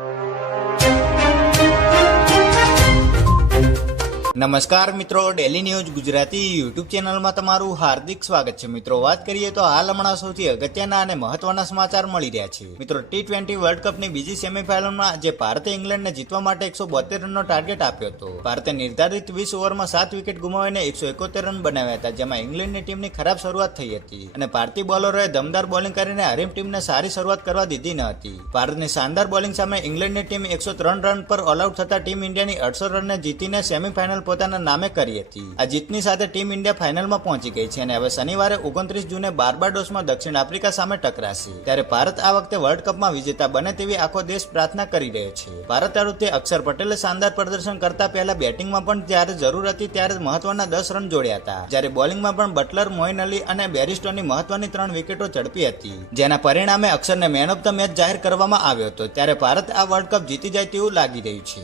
you. નમસ્કાર મિત્રો daily news Gujarati YouTube ચેનલમાં તમારું હાર્દિક સ્વાગત છે. મિત્રો, વાત કરીએ તો હાલ હમણાં સૌથી અગત્યના અને મહત્વના સમાચાર મળી રહ્યા છે. મિત્રો ટી ટ્વેન્ટી વર્લ્ડ કપની બીજી સેમીફાઇનલમાં જે ભારતે ઇંગ્લેન્ડને જીતવા માટે એકસો બોતેર રનનો ટાર્ગેટ આપ્યો હતો. ભારતે નિર્ધારિત વીસ ઓવરમાં સાત વિકેટ ગુમાવીને એકસો એકોતેર રન બનાવ્યા હતા, જેમાં ઇંગ્લેન્ડની ટીમની ખરાબ શરૂઆત થઈ હતી. અને ભારતીય બોલરોએ દમદાર બોલિંગ કરીને હરીમ ટીમને સારી શરૂઆત કરવા દીધી ન હતી. ભારતની શાનદાર બોલિંગ સામે ઇંગ્લેન્ડની ટીમ એકસો ત્રણ રન પર ઓલ થતા ટીમ ઇન્ડિયાની અડસો રનને જીતીને સેમીફાઇનલ પોતાના નામે કરી હતી. આ જીતની સાથે ટીમ ઇન્ડિયા ફાઇનલમાં પહોંચી ગઈ છે અને હવે શનિવારે ઓગણત્રીસ જૂને બાર્બાડોસમાં દક્ષિણ આફ્રિકા સામે ટકરાશે. ત્યારે ભારત આ વખતે વર્લ્ડ કપમાં વિજેતા બને તેવી આખો દેશ પ્રાર્થના કરી રહ્યો છે. ભારત તરફથી અક્ષર પટેલે શાનદાર પ્રદર્શન કરતા પહેલા બેટિંગમાં પણ જ્યારે જરૂર હતી ત્યારે મહત્વના દસ રન જોડ્યા હતા. જ્યારે બોલિંગમાં પણ બટલર, મોઇન અલી અને બેરિસ્ટોની મહત્વની ત્રણ વિકેટો ઝડપી હતી. જેના પરિણામે અક્ષરને મેન ઓફ ધ મેચ જાહેર કરવામાં આવ્યો હતો. ત્યારે ભારત આ વર્લ્ડ કપ જીતી જાય તેવું લાગી રહ્યું છે.